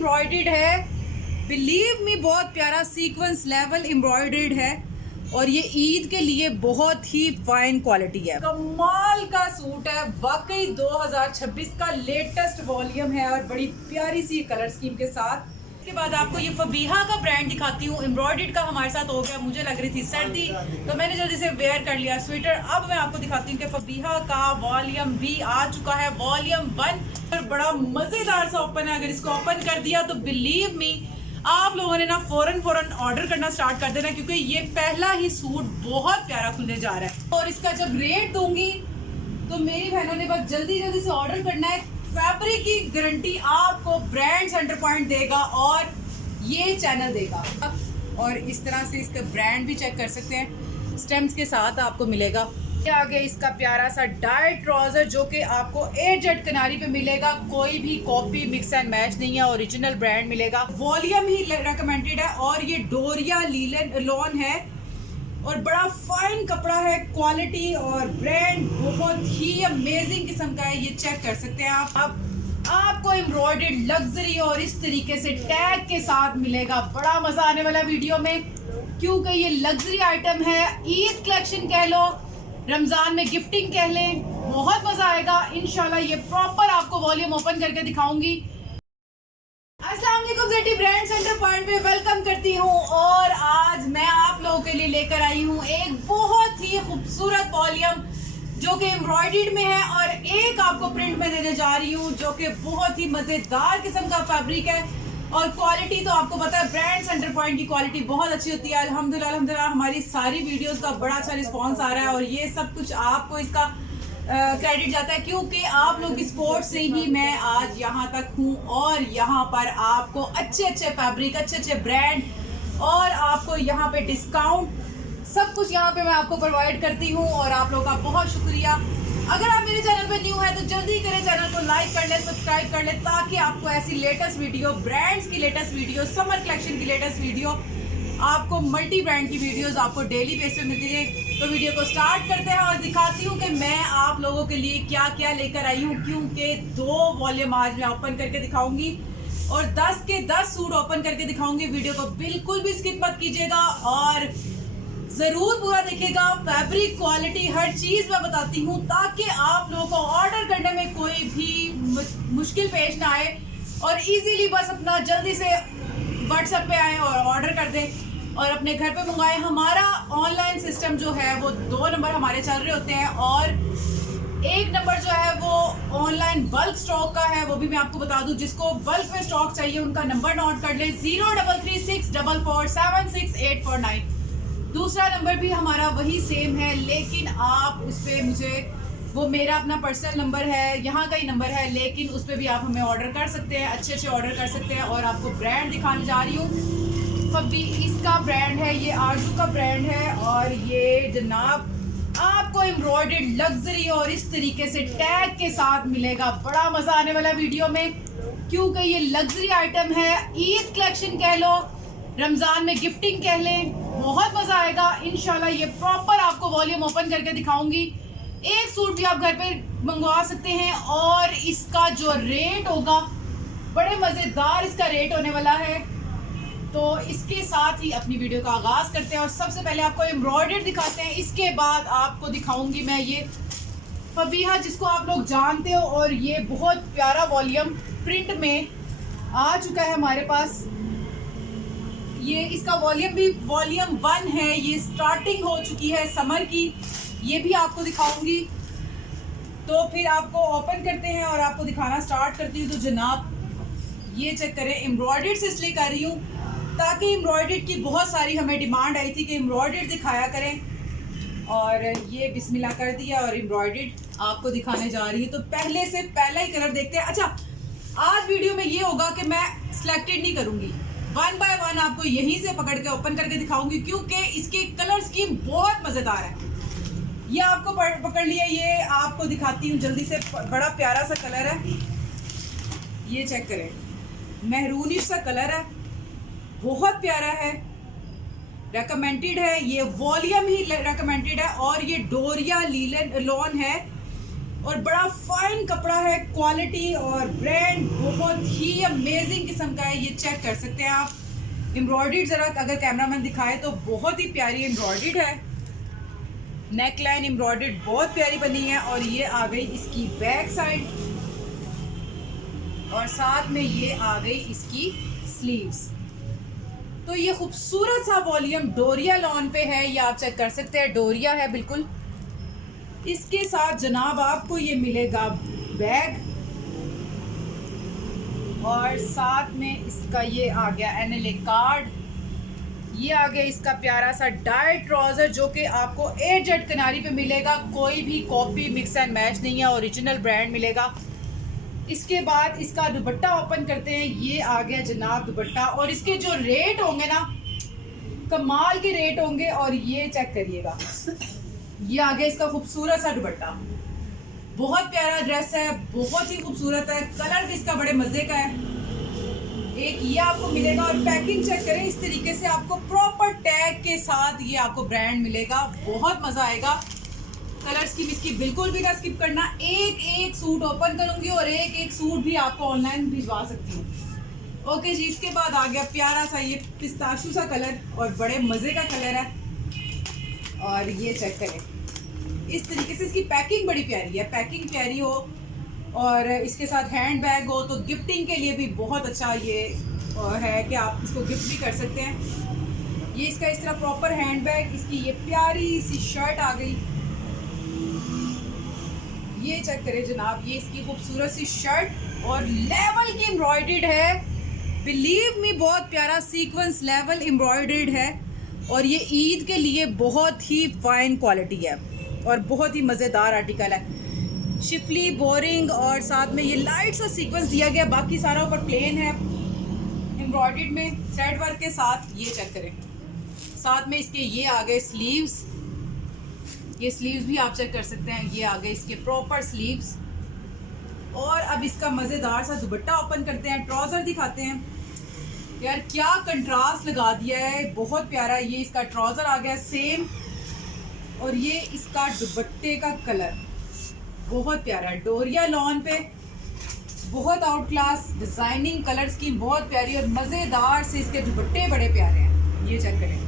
Embroidered है, believe me बहुत प्यारा सीक्वेंस लेवल एम्ब्रॉयडर्ड है और ये ईद के लिए बहुत ही फाइन क्वालिटी है। कमाल का सूट है, वाकई 2026 का लेटेस्ट वॉल्यूम है और बड़ी प्यारी सी कलर स्कीम के साथ। इसके बाद आपको ये फबीहा का ब्रांड दिखाती हूँ। एम्ब्रॉयडर्ड का हमारे साथ हो गया, मुझे लग रही थी सर्दी तो मैंने जल्दी से वेयर कर लिया स्वेटर। अब मैं आपको दिखाती हूँ कि फबीहा का वॉल्यूम भी आ चुका है, वॉल्यूम 1 और बड़ा मजेदार सा ओपन है। अगर इसको ओपन कर दिया तो बिलीव मी आप लोगों ने ना फौरन ऑर्डर करना स्टार्ट कर देना, क्योंकि ये पहला ही सूट बहुत प्यारा खुलने जा रहा है। और इसका जब रेट दूंगी तो मेरी बहनों ने बस जल्दी से ऑर्डर करना है। फैब्रिक की गारंटी आपको ब्रांड सेंटर पॉइंट देगा और ये चैनल देगा। और इस तरह से इसका ब्रांड भी चेक कर सकते हैं, स्टेम्स के साथ आपको मिलेगा। आगे इसका प्यारा सा डाइट ट्राउजर जो कि आपको एजेड किनारी पे मिलेगा, कोई भी कॉपी मिक्स एंड मैच नहीं है, ओरिजिनल ब्रांड मिलेगा। वॉल्यूम ही रिकमेंडेड है और ये डोरिया लीलन लॉन है और बड़ा फाइन कपड़ा है, क्वालिटी और ब्रांड बहुत ही अमेजिंग किस्म का है। ये चेक कर सकते हैं आप। अब आपको एम्ब्रॉयडर्ड लग्जरी और इस तरीके से टैग के साथ मिलेगा। बड़ा मजा आने वाला वीडियो में, क्योंकि ये लग्जरी आइटम है। ईद कलेक्शन कह लो, रमजान में गिफ्टिंग कह लें, बहुत मजा आएगा इंशाल्लाह। ये प्रॉपर आपको वॉल्यूम ओपन करके दिखाऊंगी। अस्सलाम वालेकुम, जेटी ब्रांड सेंटर पॉइंट पे वेलकम करती हूँ और आज मैं आप लोगों के लिए लेकर आई हूँ एक बहुत ही खूबसूरत वॉल्यूम जो कि एम्ब्रॉयडर्ड में है और एक आपको प्रिंट में देने जा रही हूँ जो कि बहुत ही मजेदार किस्म का फैब्रिक है। और क्वालिटी तो आपको पता है ब्रांड सेंटर पॉइंट की क्वालिटी बहुत अच्छी होती है। अल्हम्दुलिल्लाह हमारी सारी वीडियोस का बड़ा अच्छा रिस्पांस आ रहा है और ये सब कुछ आपको इसका क्रेडिट जाता है, क्योंकि आप लोग की सपोर्ट से ही मैं आज यहाँ तक हूँ। और यहाँ पर आपको अच्छे फैब्रिक, अच्छे ब्रांड और आपको यहाँ पे डिस्काउंट सब कुछ यहाँ पे मैं आपको प्रोवाइड करती हूँ और आप लोगों का बहुत शुक्रिया। अगर आप मेरे चैनल पे न्यू है तो जल्दी करें, चैनल को लाइक कर ले, सब्सक्राइब कर ले, ताकि आपको ऐसी लेटेस्ट वीडियो, ब्रांड्स की लेटेस्ट वीडियो, समर कलेक्शन की लेटेस्ट वीडियो, आपको मल्टी ब्रांड की वीडियोस आपको डेली बेस पे मिलती है। तो वीडियो को स्टार्ट करते हैं और दिखाती हूँ कि मैं आप लोगों के लिए क्या क्या लेकर आई हूँ, क्योंकि 2 वॉल्यूम आज मैं ओपन करके दिखाऊंगी और 10 के 10 सूट ओपन करके दिखाऊंगी। वीडियो को बिल्कुल भी स्किप मत कीजिएगा और जरूर पूरा देखिएगा। फैब्रिक, क्वालिटी, हर चीज मैं बताती हूँ ताकि आप लोगों को ऑर्डर करने में कोई भी मुश्किल पेश ना आए और इजीली बस अपना जल्दी से व्हाट्सएप पे आए और ऑर्डर कर दें और अपने घर पे मंगाएं। हमारा ऑनलाइन सिस्टम जो है वो 2 नंबर हमारे चल रहे होते हैं और एक नंबर जो है वो ऑनलाइन बल्क स्टॉक का है, वो भी मैं आपको बता दूं। जिसको बल्क में स्टॉक चाहिए उनका नंबर नोट कर ले, 0336447689। दूसरा नंबर भी हमारा वही सेम है, लेकिन आप उस पर मुझे, वो मेरा अपना पर्सनल नंबर है, यहाँ का ही नंबर है, लेकिन उस पर भी आप हमें ऑर्डर कर सकते हैं, अच्छे ऑर्डर कर सकते हैं। और आपको ब्रांड दिखाने जा रही हूँ। फबी इसका ब्रांड है, ये आरजू का ब्रांड है और ये जनाब आपको एम्ब्रॉयडर्ड लग्जरी और इस तरीके से टैग के साथ मिलेगा। बड़ा मजा आने वाला वीडियो में, क्योंकि ये लग्जरी आइटम है। ईद कलेक्शन कह लो, रमजान में गिफ्टिंग कह लें, बहुत मजा आएगा इंशाल्लाह। ये प्रॉपर आपको वॉल्यूम ओपन करके दिखाऊंगी। एक सूट भी आप घर पे मंगवा सकते हैं और इसका जो रेट होगा बड़े मजेदार इसका रेट होने वाला है। तो इसके साथ ही अपनी वीडियो का आगाज करते हैं और सबसे पहले आपको एम्ब्रॉयडर्ड दिखाते हैं, इसके बाद आपको दिखाऊंगी मैं ये फबीहा जिसको आप लोग जानते हो। और ये बहुत प्यारा वॉल्यूम प्रिंट में आ चुका है हमारे पास। ये इसका वॉल्यूम भी वॉल्यूम 1 है, ये स्टार्टिंग हो चुकी है समर की, ये भी आपको दिखाऊंगी। तो फिर आपको ओपन करते हैं और आपको दिखाना स्टार्ट करती हूँ। तो जनाब ये चेक करें, एम्ब्रॉयडर्ड से इसलिए कर रही हूँ ताकि एम्ब्रॉयडर्ड की बहुत सारी हमें डिमांड आई थी कि एम्ब्रॉयडर्ड दिखाया करें और ये बिस्मिल्लाह कर दिया और एम्ब्रॉयडर्ड आपको दिखाने जा रही हूँ। तो पहले से पहला ही कलर देखते हैं। अच्छा, आज वीडियो में ये होगा कि मैं सिलेक्टेड नहीं करूँगी, 1 बाय 1 आपको यहीं से पकड़ के ओपन करके दिखाऊंगी, क्योंकि इसकी कलर स्कीम बहुत मजेदार है। ये आपको पकड़ लिया, ये आपको दिखाती हूँ जल्दी से। बड़ा प्यारा सा कलर है, ये चेक करें, मेहरूनिश सा कलर है, बहुत प्यारा है, रेकमेंडेड है। ये वॉल्यूम ही रेकमेंडेड है और ये डोरिया लीलन लॉन है और बड़ा फाइन कपड़ा है, क्वालिटी और ब्रांड बहुत ही अमेजिंग किस्म का है। ये चेक कर सकते हैं आप। एम्ब्रॉयडर्ड ज़रा अगर कैमरामैन दिखाए तो बहुत ही प्यारी एम्ब्रॉयडर्ड है। नेक लाइन एम्ब्रॉयडर्ड बहुत प्यारी बनी है। और ये आ गई इसकी बैक साइड और साथ में ये आ गई इसकी स्लीव्स। तो ये खूबसूरत सा वॉल्यूम डोरिया लॉन पे है, ये आप चेक कर सकते हैं, डोरिया है बिल्कुल। इसके साथ जनाब आपको ये मिलेगा बैग और साथ में इसका ये आ गया एनएलए कार्ड। ये आ गया इसका प्यारा सा डाइट ट्राउज़र जो कि आपको एजेड किनारी पे मिलेगा। कोई भी कॉपी मिक्स एंड मैच नहीं है, ओरिजिनल ब्रांड मिलेगा। इसके बाद इसका दुपट्टा ओपन करते हैं। ये आ गया जनाब दुपट्टा और इसके जो रेट होंगे ना, कमाल के रेट होंगे। और ये चेक करिएगा, ये आ गया इसका खूबसूरत सा दुपट्टा। बहुत प्यारा ड्रेस है, बहुत ही खूबसूरत है। कलर भी इसका बड़े मज़े का है। एक ये आपको मिलेगा और पैकिंग चेक करें, इस तरीके से आपको प्रॉपर टैग के साथ ये आपको ब्रांड मिलेगा। बहुत मज़ा आएगा। कलर स्कीम इसकी बिल्कुल भी ना स्किप करना। एक एक सूट ओपन करूंगी और एक एक सूट भी आपको ऑनलाइन भिजवा सकती हूँ। ओके जी, इसके बाद आ गया प्यारा सा ये पिस्ताशू सा कलर और बड़े मज़े का कलर है। और ये चेक करें, इस तरीके से इसकी पैकिंग बड़ी प्यारी है। पैकिंग प्यारी हो और इसके साथ हैंड बैग हो तो गिफ्टिंग के लिए भी बहुत अच्छा ये है कि आप इसको गिफ्ट भी कर सकते हैं। ये इसका इस तरह प्रॉपर हैंड बैग। इसकी ये प्यारी सी शर्ट आ गई, ये चेक करें जनाब। ये इसकी खूबसूरत सी शर्ट और लेवल की एम्ब्रॉयडर्ड है। बिलीव मी बहुत प्यारा सीक्वेंस लेवल एम्ब्रॉयडर्ड है। और ये ईद के लिए बहुत ही फाइन क्वालिटी है और बहुत ही मज़ेदार आर्टिकल है। शिफली बोरिंग और साथ में ये लाइट सा सीक्वेंस दिया गया, बाकी सारा ऊपर प्लेन है एम्ब्रॉयडर्ड में थ्रेड वर्क के साथ। ये चेक करें, साथ में इसके ये आ गए स्लीव्स। ये स्लीव्स भी आप चेक कर सकते हैं, ये आ गए इसके प्रॉपर स्लीव्स। और अब इसका मज़ेदार सा दुपट्टा ओपन करते हैं, ट्राउज़र दिखाते हैं। यार क्या कंट्रास्ट लगा दिया है, बहुत प्यारा। ये इसका ट्राउज़र आ गया सेम और ये इसका दुपट्टे का कलर बहुत प्यारा। डोरिया लॉन पे बहुत out class designing colour scheme बहुत प्यारी और मज़ेदार से इसके दुपट्टे बड़े प्यारे हैं। ये चेक करें,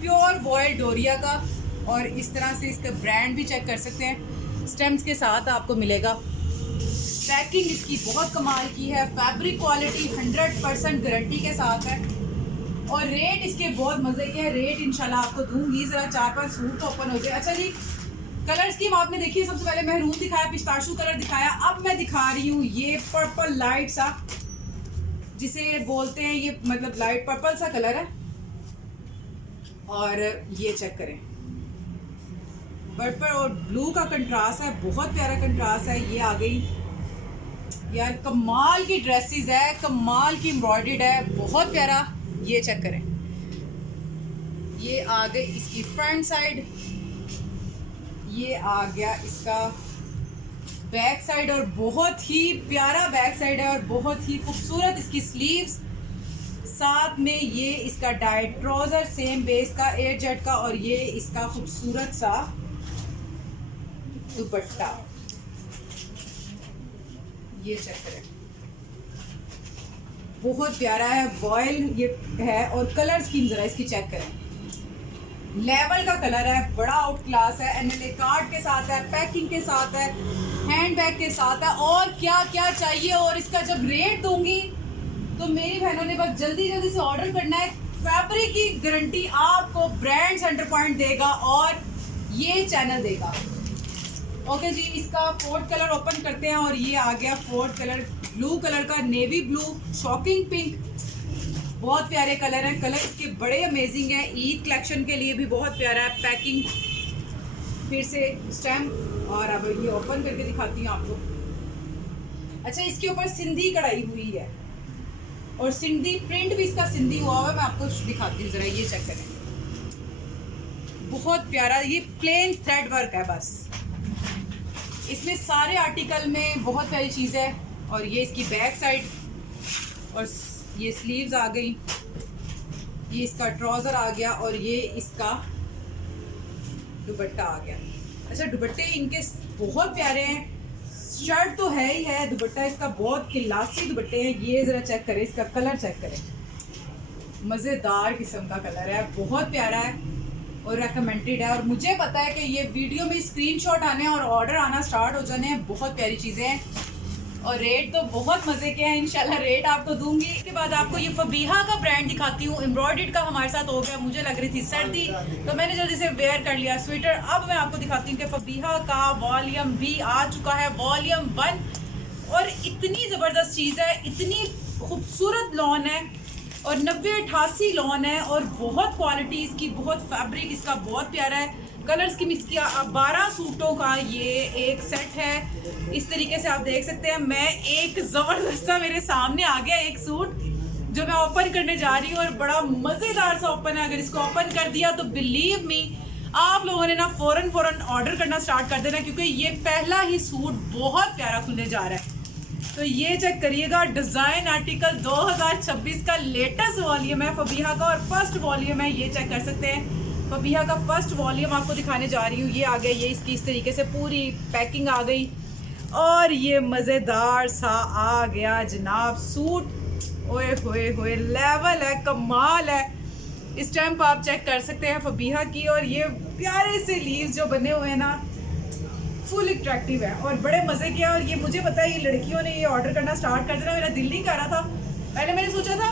प्योर वॉयल डोरिया का। और इस तरह से इसका ब्रांड भी चेक कर सकते हैं, स्टेम्स के साथ आपको मिलेगा। पैकिंग इसकी बहुत कमाल की है, फैब्रिक क्वालिटी 100% गारंटी के साथ है। और रेट इसके बहुत मज़े के हैं। रेट इंशाल्लाह आपको दूंगी। ज़रा 4-5 सूट तो ओपन हो गए। अच्छा जी, कलर स्कीम आपने देखी है। सबसे पहले महरून दिखाया, पिस्ताशू कलर दिखाया। अब मैं दिखा रही हूँ ये पर्पल लाइट सा, जिसे बोलते हैं, ये मतलब लाइट पर्पल सा कलर है। और ये चेक करें, पर्पल और ब्लू का कंट्रास्ट है, बहुत प्यारा कंट्रास्ट है। ये आ गई यार, कमाल की ड्रेसेस है, कमाल की एम्ब्रॉयडर्ड है, बहुत प्यारा। ये चेक करें, ये आ गई इसकी फ्रंट साइड, ये आ गया इसका बैक साइड और बहुत ही प्यारा बैक साइड है और बहुत ही खूबसूरत इसकी स्लीव्स। साथ में ये इसका डाइट ट्राउज़र सेम बेस का 8 का और ये इसका खूबसूरत सा दुपट्टा। ये चेक करें, बहुत प्यारा है, वॉयल ये है। और कलर स्कीम जरा इसकी चेक करें, लेवल का कलर है, बड़ा आउट क्लास है। एनएलए कार्ड के साथ है, पैकिंग के साथ है, हैंड बैग के साथ है। और क्या क्या चाहिए। और इसका जब रेट दूंगी तो मेरी बहनों ने बस जल्दी जल्दी से ऑर्डर करना है। फैब्रिक की गारंटी आपको ब्रांड सेंटर पॉइंट देगा और ये चैनल देगा। ओके जी, इसका 4th कलर ओपन करते हैं। और ये आ गया 4th कलर, ब्लू कलर का, नेवी ब्लू, शॉकिंग पिंक, बहुत प्यारे कलर हैं। कलर इसके बड़े अमेजिंग हैं, ईद कलेक्शन के लिए भी बहुत प्यारा है। पैकिंग फिर से स्टैम्प। और अब ये ओपन करके दिखाती हूँ आपको। अच्छा, इसके ऊपर सिंधी कढ़ाई हुई है और सिंधी प्रिंट भी इसका सिंधी हुआ हुआ है। मैं आपको दिखाती हूँ ज़रा, ये चेक करें, बहुत प्यारा। ये प्लेन थ्रेड वर्क है बस, इसमें सारे आर्टिकल में बहुत प्यारी चीज़ है। और ये इसकी बैक साइड और ये स्लीव्स आ गई, ये इसका ट्राउज़र आ गया और ये इसका दुपट्टा आ गया। अच्छा दुपट्टे इनके बहुत प्यारे हैं, शर्ट तो है ही है, दुपट्टा इसका बहुत क्लासी दुपट्टे हैं। ये ज़रा चेक करें, इसका कलर चेक करें, मज़ेदार किस्म का कलर है, बहुत प्यारा है और रेकमेंडेड है। और मुझे पता है कि ये वीडियो में स्क्रीनशॉट आने और ऑर्डर आना स्टार्ट हो जाने हैं, बहुत प्यारी चीज़ें हैं और रेट तो बहुत मज़े के हैं। इंशाल्लाह रेट आपको दूंगी। इसके बाद आपको ये फबीहा का ब्रांड दिखाती हूँ। एम्ब्रॉयडर्ड का हमारे साथ हो गया, मुझे लग रही थी सर्दी तो मैंने जल्दी से वेयर कर लिया स्वेटर। अब मैं आपको दिखाती हूँ कि फबीहा का वॉल्यूम भी आ चुका है, वॉल्यूम 1, और इतनी ज़बरदस्त चीज़ है, इतनी खूबसूरत लॉन है और 90-88 लॉन है और बहुत क्वालिटी इसकी, बहुत फैब्रिक इसका बहुत प्यारा है। कलर्स की मिक्स किया 12 सूटों का ये एक सेट है। इस तरीके से आप देख सकते हैं। मैं एक ज़बरदस्त मेरे सामने आ गया एक सूट जो मैं ओपन करने जा रही हूँ और बड़ा मज़ेदार सा ओपन है। अगर इसको ओपन कर दिया तो बिलीव मी आप लोगों ने ना फ़ौरन ऑर्डर करना स्टार्ट कर देना, क्योंकि ये पहला ही सूट बहुत प्यारा खुलने जा रहा है। तो ये चेक करिएगा, डिज़ाइन आर्टिकल 2026 का लेटेस्ट वॉल्यूम है फबीहा का और फर्स्ट वॉल्यूम है। ये चेक कर सकते हैं, फबीहा का फर्स्ट वॉल्यूम आपको दिखाने जा रही हूँ। ये आ गया, ये इसकी इस तरीके से पूरी पैकिंग आ गई और ये मज़ेदार सा आ गया जनाब सूट। ओए होए होए, लेवल है, कमाल है। इस टाइम पर आप चेक कर सकते हैं फबीहा की, और ये प्यारे से लीव्स जो बने हुए हैं ना, फुल अट्रैक्टिव है और बड़े मज़े के। और ये मुझे पता है ये लड़कियों ने ये ऑर्डर करना स्टार्ट कर देना, मेरा दिल नहीं कर रहा था। पहले मैंने सोचा था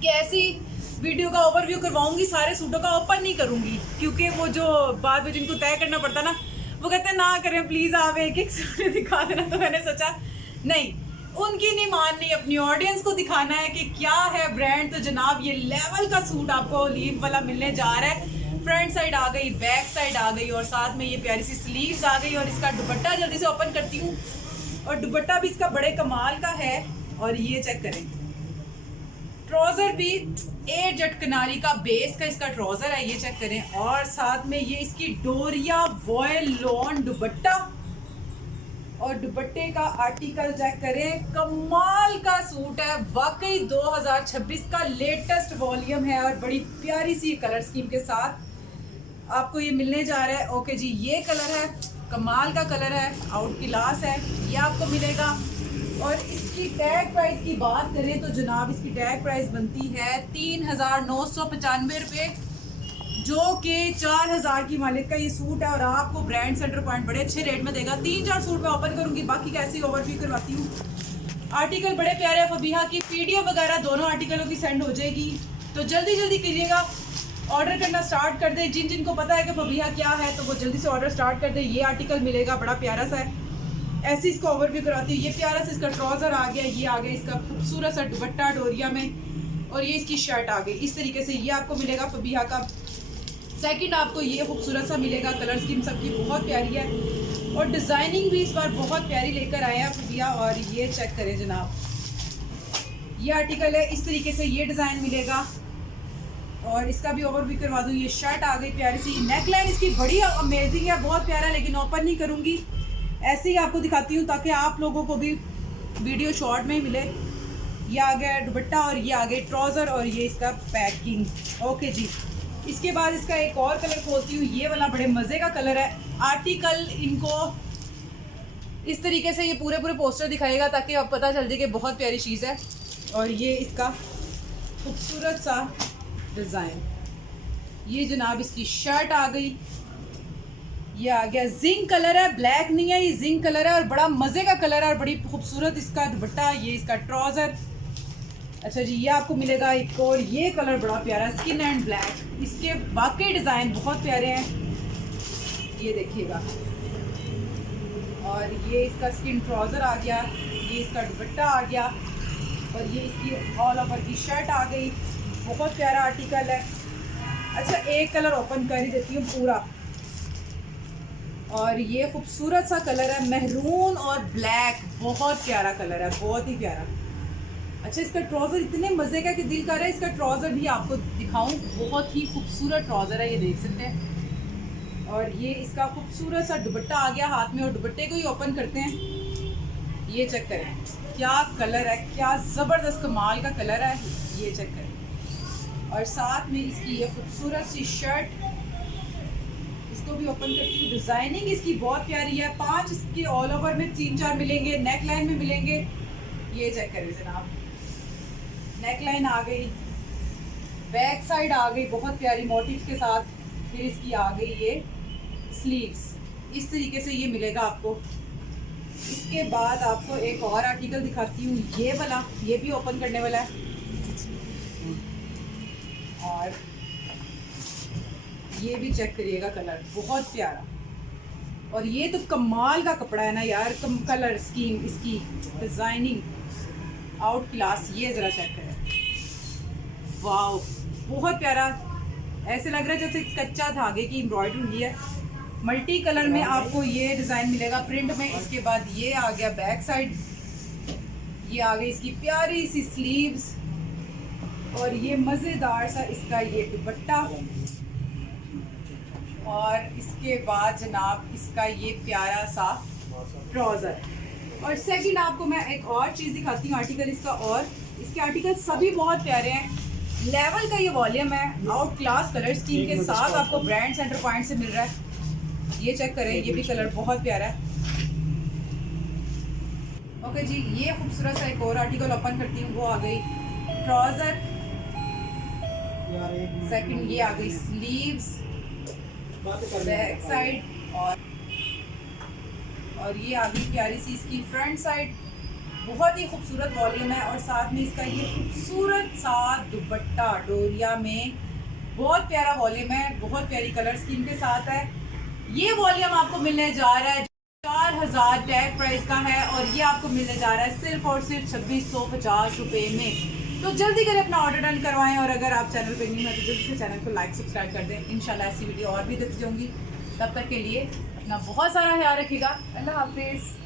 कि ऐसी वीडियो का ओवरव्यू करवाऊंगी, सारे सूटों का ओपन नहीं करूंगी, क्योंकि वो जो बाद में जिनको तय करना पड़ता ना, वो कहते हैं ना करें प्लीज़, आप एक एक सूट दिखा देना। तो मैंने सोचा नहीं, उनकी नहीं माननी, अपनी ऑडियंस को दिखाना है कि क्या है ब्रांड। तो जनाब ये लेवल का सूट आपको लीव वाला मिलने जा रहा है। फ्रंट साइड आ गई, बैक साइड आ गई और साथ में ये प्यारी सी स्लीव्स आ गई। और इसका दुपट्टा जल्दी से ओपन करती हूँ, और दुपट्टा भी इसका बड़े कमाल का है। और ये चेक करें, ट्राउजर भी 8 जट किनारी का बेस का इसका ट्राउजर है, ये चेक करें। और साथ में ये इसकी डोरिया वॉयल लॉन दुपट्टा, और दुपट्टे का आर्टिकल चेक करें, कमाल का सूट है वाकई। 2026 का लेटेस्ट वॉल्यूम है और बड़ी प्यारी सी कलर स्कीम के साथ आपको ये मिलने जा रहा है। ओके जी, ये कलर है, कमाल का कलर है, आउट क्लास है, ये आपको मिलेगा। और इसकी टैग प्राइस की बात करें तो जनाब इसकी टैग प्राइस बनती है 3,995 रुपये, जो कि 4,000 की मालिक का ये सूट है और आपको ब्रांड सेंटर पॉइंट बड़े अच्छे रेट में देगा। 3-4 सूट मैं ओपन करूंगी, बाकी कैसे ओवरव्यू करवाती हूँ। आर्टिकल बड़े प्यारे हैं फबीहा की, पीडीएफ वगैरह दोनों आर्टिकलों की सेंड हो जाएगी, तो जल्दी जल्दी करिएगा, ऑर्डर करना स्टार्ट कर दे। जिनको पता है कि फबीहा क्या है तो वो जल्दी से ऑर्डर स्टार्ट कर दे। ये आर्टिकल मिलेगा, बड़ा प्यारा सा है, ऐसे इसको ओवरव्यू कराती हूँ। ये प्यारा सा इसका ट्राउजर आ गया, ये आ गया इसका खूबसूरत सा दुपट्टा डोरिया में, और ये इसकी शर्ट आ गई। इस तरीके से ये आपको मिलेगा फबीहा का। सेकंड आपको ये खूबसूरत सा मिलेगा, कलर स्कीम सबकी बहुत प्यारी है और डिज़ाइनिंग भी इस बार बहुत प्यारी लेकर आए हैं फबीहा। और ये चेक करें जनाब, ये आर्टिकल है, इस तरीके से ये डिज़ाइन मिलेगा और इसका भी ओवरव्यू करवा दूँ। ये शर्ट आ गई प्यारी सी, नेकलाइन इसकी बड़ी अमेजिंग है, बहुत प्यारा, लेकिन ओपन नहीं करूँगी, ऐसे ही आपको दिखाती हूँ ताकि आप लोगों को भी वीडियो शॉर्ट में ही मिले। ये आ गया दुपट्टा और ये आ गए ट्राउज़र और ये इसका पैकिंग। ओके जी, इसके बाद इसका एक और कलर खोलती हूँ, ये वाला बड़े मज़े का कलर है। आर्टिकल इनको इस तरीके से ये पूरे पोस्टर दिखाएगा ताकि आप पता चल जाए कि बहुत प्यारी चीज़ है। और ये इसका खूबसूरत सा डिज़ाइन, ये जनाब इसकी शर्ट आ गई, ये आ गया जिंक कलर है, ब्लैक नहीं है, ये जिंक कलर है और बड़ा मज़े का कलर है और बड़ी खूबसूरत इसका दुपट्टा, ये इसका ट्राउज़र। अच्छा जी, ये आपको मिलेगा एक और ये कलर बड़ा प्यारा, स्किन एंड ब्लैक, इसके बाकी डिज़ाइन बहुत प्यारे हैं, ये देखिएगा। और ये इसका स्किन ट्राउज़र आ गया, ये इसका दुपट्टा आ गया और ये इसकी ऑल ओवर की शर्ट आ गई, बहुत प्यारा आर्टिकल है। अच्छा, एक कलर ओपन कर ही देती हूँ पूरा, और ये खूबसूरत सा कलर है, मेहरून और ब्लैक, बहुत प्यारा कलर है, बहुत ही प्यारा। अच्छा, इसका ट्राउज़र इतने मज़े का कि दिल कर रहा है इसका ट्राउज़र भी आपको दिखाऊं, बहुत ही खूबसूरत ट्राउज़र है, ये देख सकते हैं। और ये इसका खूबसूरत सा दुपट्टा आ गया हाथ में, और दुपट्टे को ही ओपन करते हैं, ये चेक करें क्या कलर है, क्या ज़बरदस्त कमाल का कलर है, ये चेक करें। और साथ में इसकी ये खूबसूरत सी शर्ट, इसको भी ओपन करती हूँ। डिजाइनिंग इसकी बहुत प्यारी है। 5 इसके ऑल ओवर में 3-4 मिलेंगे, नेक लाइन में मिलेंगे। ये चेक करें जनाब, नेक लाइन आ गई, बैक साइड आ गई बहुत प्यारी मोटिव के साथ। फिर इसकी आ गई ये स्लीव्स, इस तरीके से ये मिलेगा आपको। इसके बाद आपको एक और आर्टिकल दिखाती हूँ, ये वाला, ये भी ओपन करने वाला है। और ये भी चेक करिएगा, कलर बहुत प्यारा। और ये तो कमाल का कपड़ा है ना यार, कलर स्कीम इसकी, डिजाइनिंग आउट क्लास। ये जरा चेक करें, वाओ बहुत प्यारा। ऐसे लग रहा है जैसे कच्चा धागे की एम्ब्रॉयडरी हुई है। मल्टी कलर में आपको ये डिजाइन मिलेगा प्रिंट में। इसके बाद ये आ गया बैक साइड, ये आ गई इसकी प्यारी सी स्लीव्स, और ये मजेदार सा इसका ये दुपट्टा। और इसके बाद जनाब इसका ये प्यारा सा ट्राउजर। और सेकंड आपको मैं एक और चीज़ दिखाती हूँ, आर्टिकल इसका। और इसके आर्टिकल सभी बहुत प्यारे हैं। लेवल का ये वॉल्यूम है, आउट क्लास कलर स्कीम के साथ आपको ब्रांड सेंटर पॉइंट से मिल रहा है। ये चेक करें, ये भी कलर बहुत प्यारा है। ओके जी, ये खूबसूरत सा एक और आर्टिकल ओपन करती हूँ। वो आ गई ट्राउजर, सेकंड ये आ गई स्लीव्स, बैक साइड, और ये आ गई प्यारी सी इसकी फ्रंट साइड। बहुत ही खूबसूरत वॉल्यूम है। और साथ में इसका ये खूबसूरत सा दुपट्टा डोरिया में, बहुत प्यारा वॉल्यूम है, बहुत प्यारी कलर स्कीम के साथ है। ये वॉल्यूम आपको मिलने जा रहा है 4000 टैग प्राइस का है, और ये आपको मिलने जा रहा है सिर्फ और सिर्फ 2650 रुपये में। तो जल्दी करें अपना ऑर्डर डन करवाएं। और अगर आप चैनल पर नहीं हैं तो जल्दी से चैनल को लाइक सब्सक्राइब कर दें। इंशाल्लाह ऐसी वीडियो और भी दिख जाऊंगी। तब तक के लिए अपना बहुत सारा ख्याल रखिएगा। अल्लाह हाफिज़।